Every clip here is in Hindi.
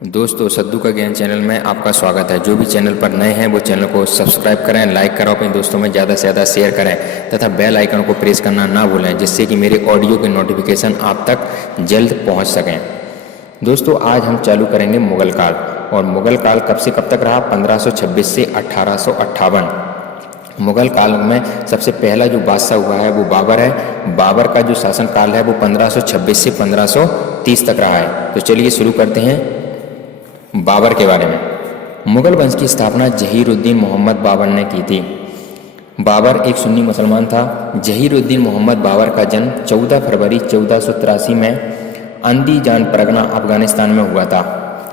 दोस्तों सद्दू का ज्ञान चैनल में आपका स्वागत है। जो भी चैनल पर नए हैं वो चैनल को सब्सक्राइब करें, लाइक करें, अपने दोस्तों में ज़्यादा से ज़्यादा शेयर करें तथा बेल आइकन को प्रेस करना ना भूलें, जिससे कि मेरे ऑडियो के नोटिफिकेशन आप तक जल्द पहुंच सकें। दोस्तों आज हम चालू करेंगे मुग़ल काल। और मुग़ल काल कब से कब तक रहा? 1526 से 1858। मुग़ल काल में सबसे पहला जो बादशाह हुआ है वो बाबर है। बाबर का जो शासन काल है वो 1526 से 1530 तक रहा है। तो चलिए शुरू करते हैं बाबर के बारे में। मुग़ल वंश की स्थापना जहीरुद्दीन मोहम्मद बाबर ने की थी। बाबर एक सुन्नी मुसलमान था। जहीरुद्दीन मोहम्मद बाबर का जन्म 14 फरवरी 1483 में अंदीजान परगना अफगानिस्तान में हुआ था।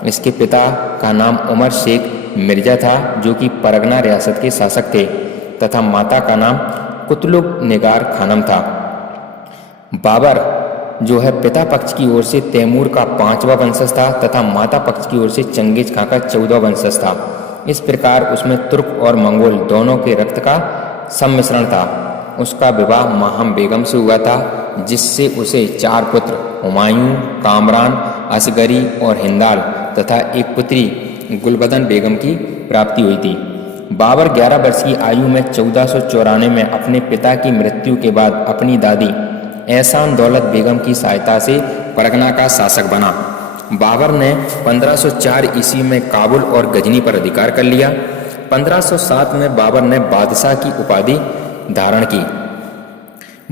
इसके पिता का नाम उमर शेख मिर्जा था, जो कि परगना रियासत के शासक थे, तथा माता का नाम कुतुब निगार खानम था। बाबर जो है पिता पक्ष की ओर से तैमूर का 5वां वंशज था तथा माता पक्ष की ओर से चंगेज खां का 14वां वंशज था। इस प्रकार उसमें तुर्क और मंगोल दोनों के रक्त का सम्मिश्रण था। उसका विवाह माहम बेगम से हुआ था, जिससे उसे 4 पुत्र हुमायूं, कामरान, असगरी और हिंदाल तथा एक पुत्री गुलबदन बेगम की प्राप्ति हुई थी। बाबर 11 वर्ष की आयु में 1494 में अपने पिता की मृत्यु के बाद अपनी दादी एहसान दौलत बेगम की सहायता से परगना का शासक बना। बाबर ने 1504 ईस्वी में काबुल और गजनी पर अधिकार कर लिया। 1507 में बाबर ने बादशाह की उपाधि धारण की।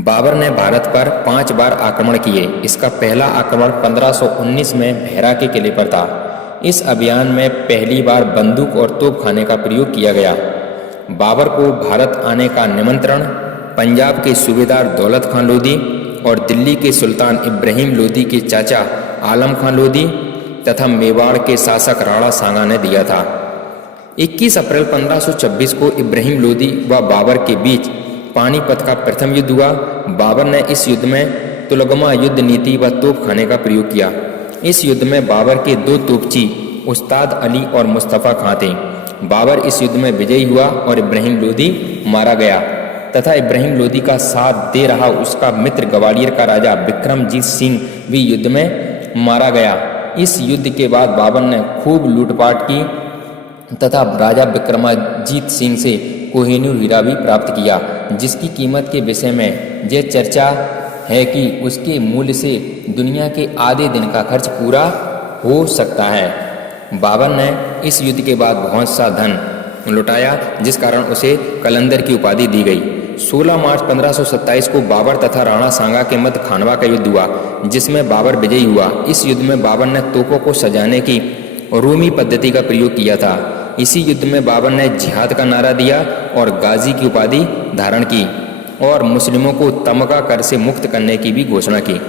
बाबर ने भारत पर 5 बार आक्रमण किए। इसका पहला आक्रमण 1519 में भैरा के किले पर था। इस अभियान में पहली बार बंदूक और तोपखाने का प्रयोग किया गया। बाबर को भारत आने का निमंत्रण पंजाब के सूबेदार दौलत खां लोधी और दिल्ली के सुल्तान इब्राहिम लोधी के चाचा आलम खां लोधी तथा मेवाड़ के शासक राणा सांगा ने दिया था। 21 अप्रैल 1526 को इब्राहिम लोधी व बाबर के बीच पानीपत का प्रथम युद्ध हुआ। बाबर ने इस युद्ध में तुलगमा युद्ध नीति व तोपखाने का प्रयोग किया। इस युद्ध में बाबर के 2 तोपची उस्ताद अली और मुस्तफ़ा खां थे। बाबर इस युद्ध में विजयी हुआ और इब्राहिम लोधी मारा गया तथा इब्राहिम लोधी का साथ दे रहा उसका मित्र ग्वालियर का राजा विक्रमजीत सिंह भी युद्ध में मारा गया। इस युद्ध के बाद बाबर ने खूब लूटपाट की तथा राजा विक्रमजीत सिंह से कोहिनूर हीरा भी प्राप्त किया, जिसकी कीमत के विषय में यह चर्चा है कि उसके मूल्य से दुनिया के आधे दिन का खर्च पूरा हो सकता है। बाबर ने इस युद्ध के बाद बहुत सा धन लुटाया, जिस कारण उसे कलंदर की उपाधि दी गई। 16 मार्च 1527 को बाबर तथा राणा सांगा के मध्य खानवा का युद्ध हुआ, जिसमें बाबर विजयी हुआ। इस युद्ध में बाबर ने तोपों को सजाने की रूमी पद्धति का प्रयोग किया था। इसी युद्ध में बाबर ने जिहाद का नारा दिया और गाजी की उपाधि धारण की और मुस्लिमों को तमगा कर से मुक्त करने की भी घोषणा की।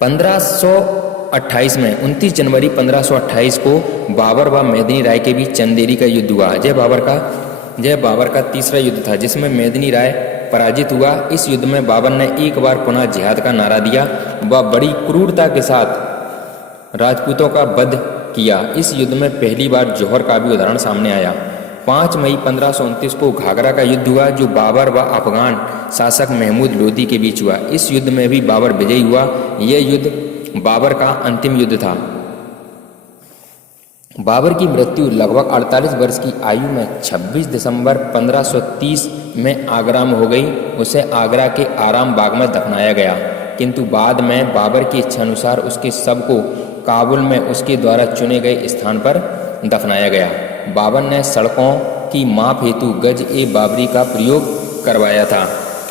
1528 में 29 जनवरी 1528 को बाबर व मेदिनी राय के बीच चंदेरी का युद्ध हुआ। यह बाबर का तीसरा युद्ध था, जिसमें मेदिनी राय पराजित हुआ। इस युद्ध में बाबर ने एक बार पुनः जिहाद का नारा दिया व बड़ी क्रूरता के साथ राजपूतों का वध किया। इस युद्ध में पहली बार जौहर का भी उदाहरण सामने आया। 5 मई 1529 को घाघरा का युद्ध हुआ, जो बाबर व अफगान शासक महमूद लोधी के बीच हुआ। इस युद्ध में भी बाबर विजयी हुआ। यह युद्ध बाबर का अंतिम युद्ध था। बाबर की मृत्यु लगभग 48 वर्ष की आयु में 26 दिसंबर 1530 में आगरा में हो गई। उसे आगरा के आराम बाग में दफनाया गया, किंतु बाद में बाबर की इच्छानुसार उसके शव को काबुल में उसके द्वारा चुने गए स्थान पर दफनाया गया। बाबर ने सड़कों की माप हेतु गज ए बाबरी का प्रयोग करवाया था।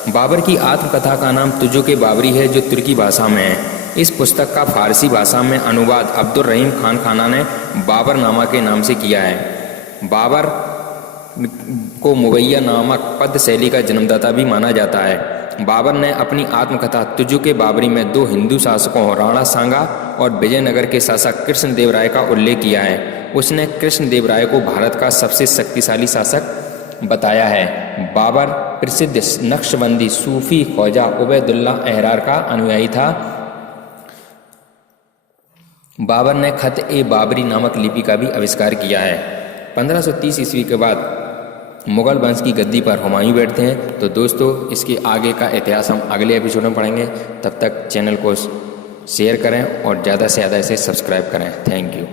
बाबर की आत्मकथा का नाम तुजो के बाबरी है, जो तुर्की भाषा में है। इस पुस्तक का फारसी भाषा में अनुवाद अब्दुल रहीम खान खाना ने बाबरनामा के नाम से किया है। बाबर को मुवैया नामक पद शैली का जन्मदाता भी माना जाता है। बाबर ने अपनी आत्मकथा तुजो के बाबरी में 2 हिंदू शासकों राणा सांगा और विजयनगर के शासक कृष्णदेव राय का उल्लेख किया है। उसने कृष्णदेव राय को भारत का सबसे शक्तिशाली शासक बताया है। बाबर प्रसिद्ध नक्शबंदी सूफी ख्वाजा उबैदुल्ला अहरार का अनुयायी था। बाबर ने खत ए बाबरी नामक लिपि का भी आविष्कार किया है। 1530 ईस्वी के बाद मुग़ल वंश की गद्दी पर हुमायूं बैठते हैं। तो दोस्तों इसके आगे का इतिहास हम अगले एपिसोड में पढ़ेंगे। तब तक चैनल को शेयर करें और ज़्यादा से ज़्यादा इसे सब्सक्राइब करें। Thank you.